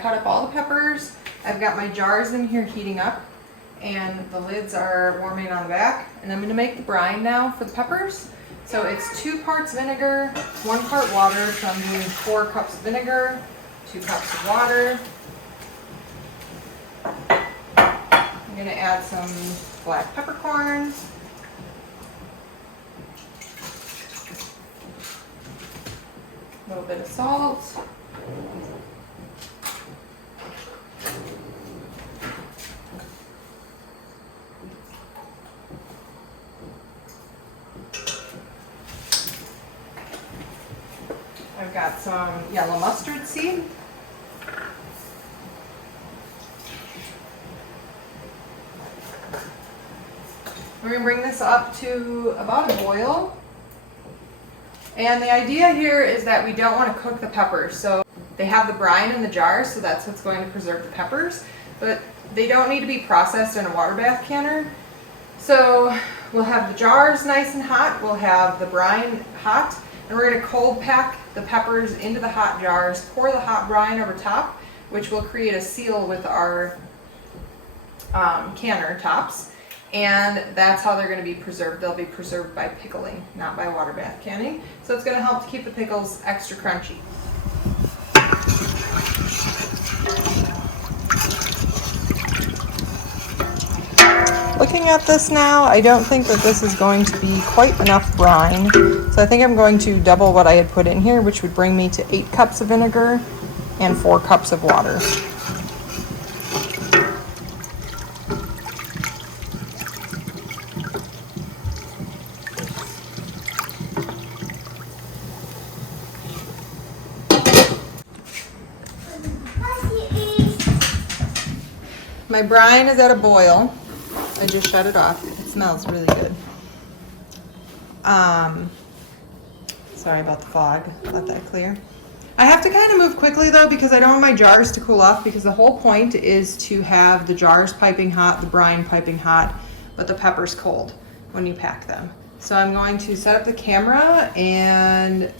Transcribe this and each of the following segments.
cut up all the peppers. I've got my jars in here heating up, and the lids are warming on the back. And I'm gonna make the brine now for the peppers. So it's 2 parts vinegar, 1 part water. So I'm doing 4 cups of vinegar, 2 cups of water. I'm gonna add some black peppercorns. A little bit of salt. I've got some yellow mustard seed. We're going to bring this up to about a boil. And the idea here is that we don't want to cook the peppers. So they have the brine in the jars, so that's what's going to preserve the peppers. But they don't need to be processed in a water bath canner. So we'll have the jars nice and hot. We'll have the brine hot. And we're going to cold pack the peppers into the hot jars, pour the hot brine over top, which will create a seal with our canner tops. And that's how they're going to be preserved. They'll be preserved by pickling, not by water bath canning. So it's going to help to keep the pickles extra crunchy. Looking at this now, I don't think that this is going to be quite enough brine. So I think I'm going to double what I had put in here, which would bring me to 8 cups of vinegar and 4 cups of water. My brine is at a boil. I just shut it off. It smells really good. Sorry about the fog. Let that clear. I have to kind of move quickly though because I don't want my jars to cool off, because the whole point is to have the jars piping hot, the brine piping hot, but the peppers cold when you pack them. So I'm going to set up the camera and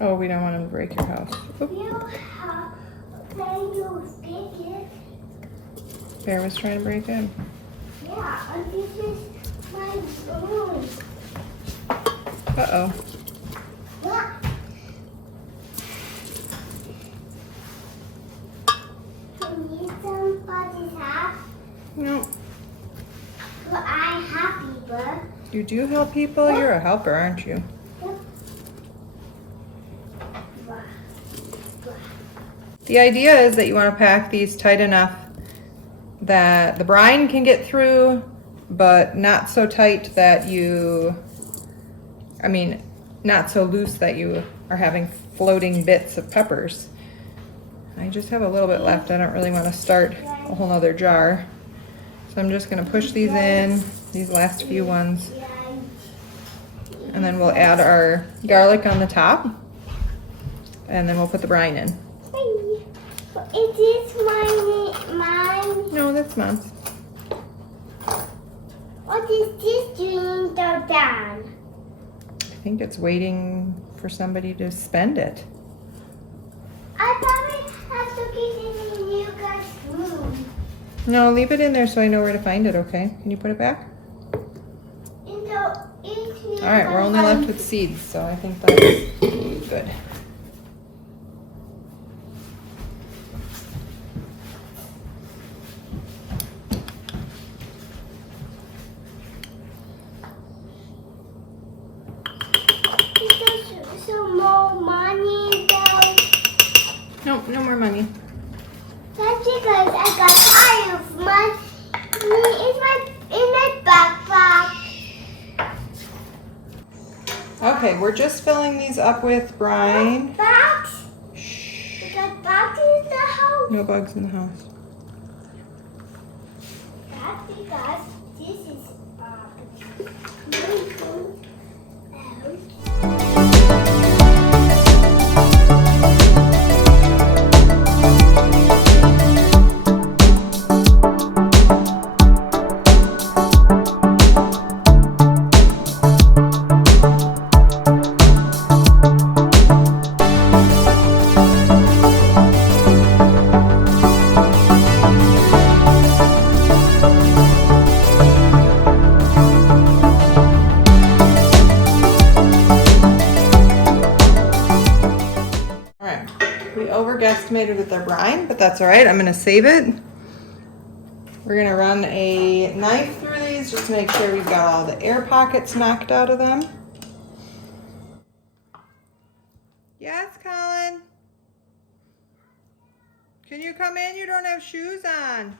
oh, we don't want to break your house. Bear was trying to break in. Yeah, and this is my room. Uh-oh. Yeah. Can you somebody's house? No. Well, I have people. You do help people? You're a helper, aren't you? The idea is that you want to pack these tight enough that the brine can get through, but not so tight that not so loose that you are having floating bits of peppers. I just have a little bit left. I don't really want to start a whole nother jar. So I'm just going to push these in, these last few ones. And then we'll add our garlic on the top. And then we'll put the brine in. Is this mine? No, that's Mom's. What is this doing down? I think it's waiting for somebody to spend it. I probably have to get it in you guys' room. No, leave it in there so I know where to find it, okay? Can you put it back? All right, we're only left with seeds, so I think that's good. Is there more money down? No, no more money. That's because I got tired of money in my backpack. Okay, we're just filling these up with brine. Bugs? We got bugs in the house. No bugs in the house. That's because this is overestimated with our brine, but that's all right. I'm gonna save it. We're gonna run a knife through these just to make sure we've got all the air pockets knocked out of them. Yes, Colin? Can you come in? You don't have shoes on.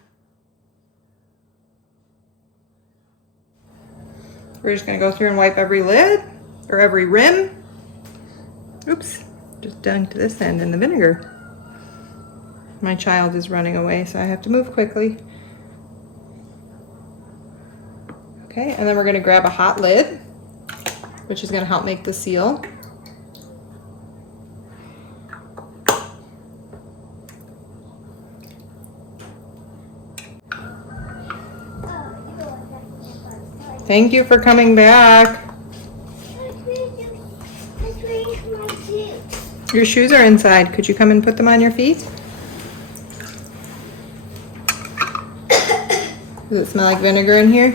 We're just gonna go through and wipe every lid or every rim. Oops, just dunked this end in the vinegar. My child is running away, so I have to move quickly. Okay, and then we're gonna grab a hot lid, which is gonna help make the seal. Thank you for coming back. Your shoes are inside. Could you come and put them on your feet? Does it smell like vinegar in here?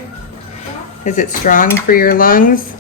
Is it strong for your lungs?